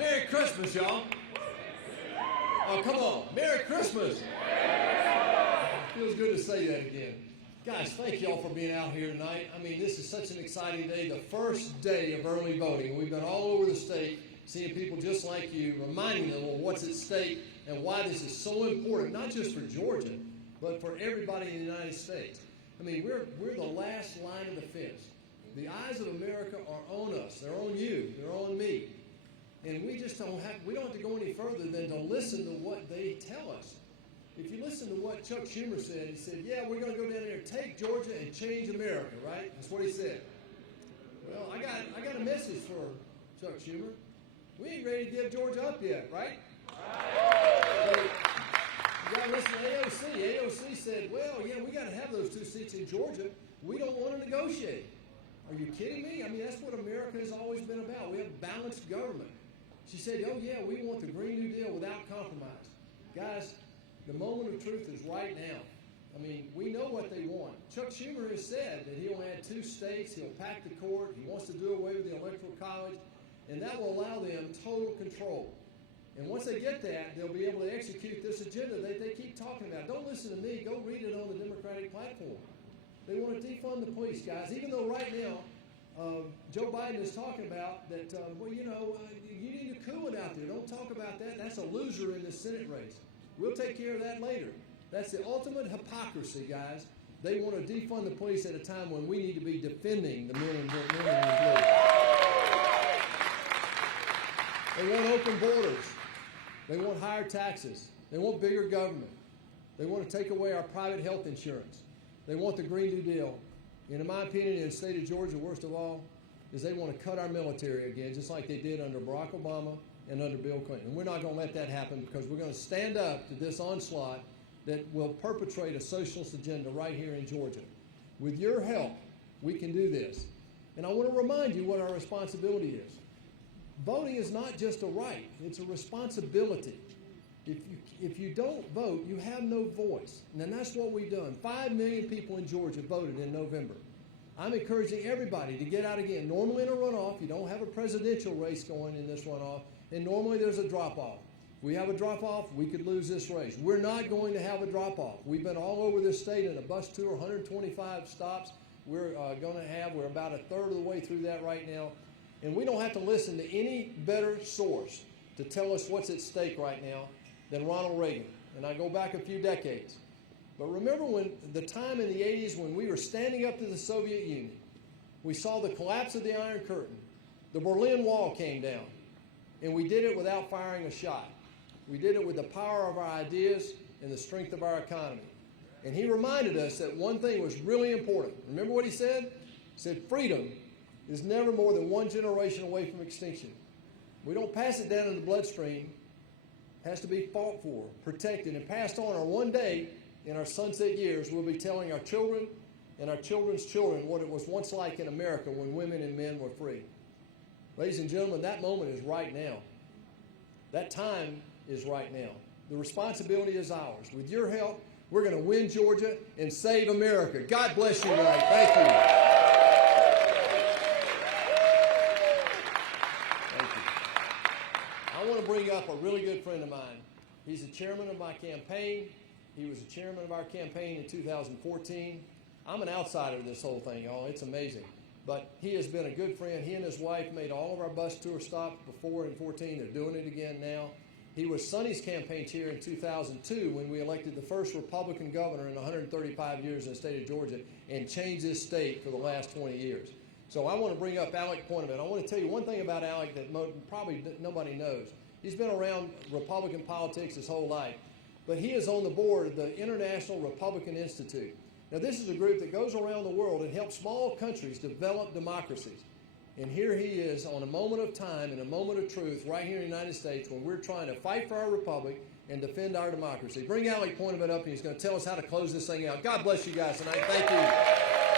Merry Christmas, y'all. Oh, come on. Merry Christmas. It feels good to say that again. Guys, thank y'all for being out here tonight. I mean, this is such an exciting day, the first day of early voting. We've been all over the state, seeing people just like you, reminding them of what's at stake and why this is so important, not just for Georgia, but for everybody in the United States. I mean, we're the last line of defense. The eyes of America are on us. They're on you. They're on me. And we just don't have to go any further than to listen to what they tell us. If you listen to what Chuck Schumer said, he said, yeah, we're going to go down there, take Georgia and change America, right? That's what he said. Well, I got a message for Chuck Schumer. We ain't ready to give Georgia up yet, right? So, you got to listen to AOC. AOC said, well, yeah, we got to have those 2 seats in Georgia. We don't want to negotiate. Are you kidding me? I mean, that's what America has always been about. We have balanced government. She said, oh, yeah, we want the Green New Deal without compromise. Guys, the moment of truth is right now. I mean, we know what they want. Chuck Schumer has said that he'll add 2 states, he'll pack the court, he wants to do away with the Electoral College, and that will allow them total control. And once they get that, they'll be able to execute this agenda that they keep talking about. Don't listen to me. Go read it on the Democratic platform. They want to defund the police, guys, even though right now Joe Biden is talking about that, you need a coolant out there. Don't talk about that. That's a loser in the Senate race. We'll take care of that later. That's the ultimate hypocrisy, guys. They want to defund the police at a time when we need to be defending the men and women in the police. They want open borders. They want higher taxes. They want bigger government. They want to take away our private health insurance. They want the Green New Deal. And in my opinion, in the state of Georgia, worst of all, is they want to cut our military again, just like they did under Barack Obama and under Bill Clinton. And we're not going to let that happen because we're going to stand up to this onslaught that will perpetrate a socialist agenda right here in Georgia. With your help, we can do this. And I want to remind you what our responsibility is. Voting is not just a right, it's a responsibility. If you don't vote, you have no voice. And that's what we've done. 5 million people in Georgia voted in November. I'm encouraging everybody to get out again. Normally in a runoff, you don't have a presidential race going in this runoff, and normally there's a drop-off. If we have a drop-off, we could lose this race. We're not going to have a drop-off. We've been all over this state in a bus tour, 125 stops. We're about a third of the way through that right now. And we don't have to listen to any better source to tell us what's at stake right now than Ronald Reagan. And I go back a few decades. But remember when the time in the 80s when we were standing up to the Soviet Union, we saw the collapse of the Iron Curtain. The Berlin Wall came down, and we did it without firing a shot. We did it with the power of our ideas and the strength of our economy. And he reminded us that one thing was really important. Remember what he said? He said, freedom is never more than 1 generation away from extinction. We don't pass it down in the bloodstream. It has to be fought for, protected, and passed on. Or one day, in our sunset years, we'll be telling our children and our children's children what it was once like in America when women and men were free. Ladies and gentlemen, that moment is right now. That time is right now. The responsibility is ours. With your help, we're going to win Georgia and save America. God bless you tonight. Thank you. Thank you. I want to bring up a really good friend of mine. He's the chairman of my campaign. He was the chairman of our campaign in 2014. I'm an outsider to this whole thing, y'all. It's amazing. But he has been a good friend. He and his wife made all of our bus tour stops before in 2014. They're doing it again now. He was Sonny's campaign chair in 2002 when we elected the first Republican governor in 135 years in the state of Georgia and changed this state for the last 20 years. So I want to bring up Alec Pointerman. I want to tell you one thing about Alec that probably nobody knows. He's been around Republican politics his whole life, but he is on the board of the International Republican Institute. Now, this is a group that goes around the world and helps small countries develop democracies. And here he is on a moment of time and a moment of truth right here in the United States when we're trying to fight for our republic and defend our democracy. Bring Alec Pointerman up, and he's going to tell us how to close this thing out. God bless you guys tonight. Thank you.